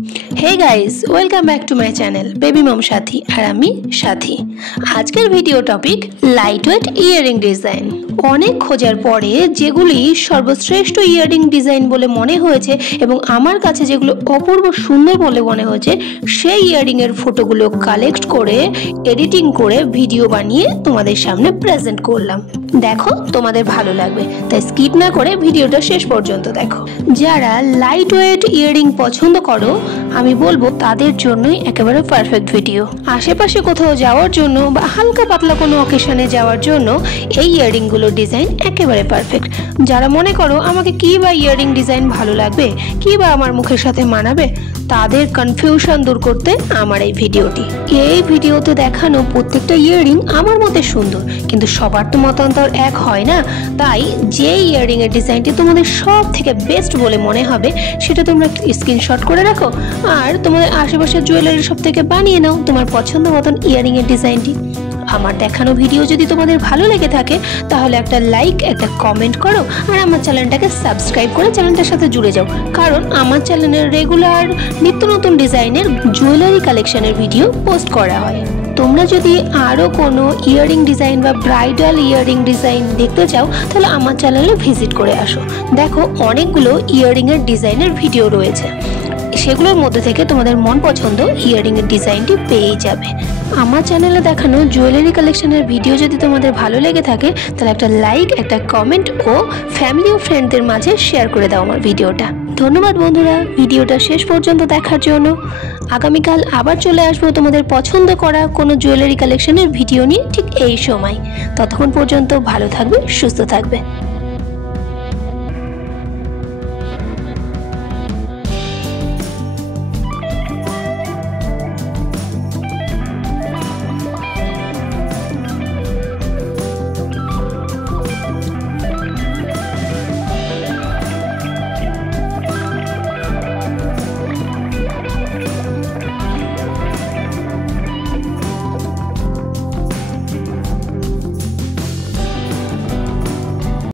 Hey guys, welcome back to my channel baby mom साथी और आमी साथी। आजकेर video topic lightweight earring design. অনেক খোঁজার পরে যেগুলি সর্বশ্রেষ্ঠ ইয়ারিং ডিজাইন বলে মনে হয়েছে এবং আমার কাছে যেগুলো অপূর্ব সুন্দর বলে মনে হয়েছে সেই ইয়ারিং এর ফটোগুলো কালেক্ট করে এডিটিং করে ভিডিও বানিয়ে তোমাদের সামনে প্রেজেন্ট করলাম। দেখো তোমাদের ভালো লাগবে, তাই স্কিপ না করে ভিডিওটা শেষ পর্যন্ত দেখো। যারা লাইট ওয়েট ইয়ারিং পছন্দ করো আমি বলবো তাদের জন্যই একেবারে পারফেক্ট ভিডিও। আশেপাশে কোথাও যাওয়ার জন্য বা হালকা পাতলা কোনো অকেশনে যাওয়ার জন্য এই ইয়ারিং গুলো ডিজাইন একেবারে পারফেক্ট। যারা মনে করো আমাকে কি বা ইয়ারিং ডিজাইন ভালো লাগবে, কি বা আমার মুখের সাথে মানাবে, তাদের কনফিউশন দূর করতে আমার এই ভিডিওটি। এই ভিডিওতে দেখানো প্রত্যেকটা ইয়ারিং আমার মতে সুন্দর, কিন্তু সবার তো মতান্তর এক হয় না। তাই যে ইয়ারিং এর ডিজাইনটি তোমাদের সব থেকে বেস্ট বলে মনে হবে সেটা তোমরা স্ক্রিনশট করে রাখো আর তোমাদের আশেপাশের জুয়েলারি শপ থেকে বানিয়ে নাও তোমার পছন্দ মতন ইয়ারিং এর ডিজাইনটি। আমার দেখানো ভিডিও যদি তোমাদের ভালো লেগে থাকে তাহলে একটা লাইক, একটা কমেন্ট করো আর আমার চ্যানেলটাকে সাবস্ক্রাইব করে চ্যানেলটার সাথে জুড়ে যাও, কারণ আমার চ্যানেলের রেগুলার নিত্য নতুন ডিজাইনের জুয়েলারি কালেকশনের ভিডিও পোস্ট করা হয়। তোমরা যদি আরও কোনো ইয়ারিং ডিজাইন বা ব্রাইডাল ইয়ারিং ডিজাইন দেখতে চাও তাহলে আমার চ্যানেলে ভিজিট করে আসো। দেখো অনেকগুলো ইয়ারিংয়ের ডিজাইনের ভিডিও রয়েছে, সেগুলোর মধ্যে থেকে তোমাদের মন পছন্দ ইয়ারিং এর ডিজাইনটি পেয়ে যাবে। আমার চ্যানেলে দেখানো জুয়েলারি কালেকশনের ভিডিও যদি তোমাদের ভালো লেগে থাকে তাহলে একটা লাইক, একটা কমেন্ট ও ফ্যামিলি ও ফ্রেন্ডদের মাঝে শেয়ার করে দাও আমার ভিডিওটা। ধন্যবাদ বন্ধুরা ভিডিওটা শেষ পর্যন্ত দেখার জন্য। আগামীকাল আবার চলে আসবো তোমাদের পছন্দ করা কোনো জুয়েলারি কালেকশনের ভিডিও নিয়ে ঠিক এই সময়। ততক্ষণ পর্যন্ত ভালো থাকবে, সুস্থ থাকবে।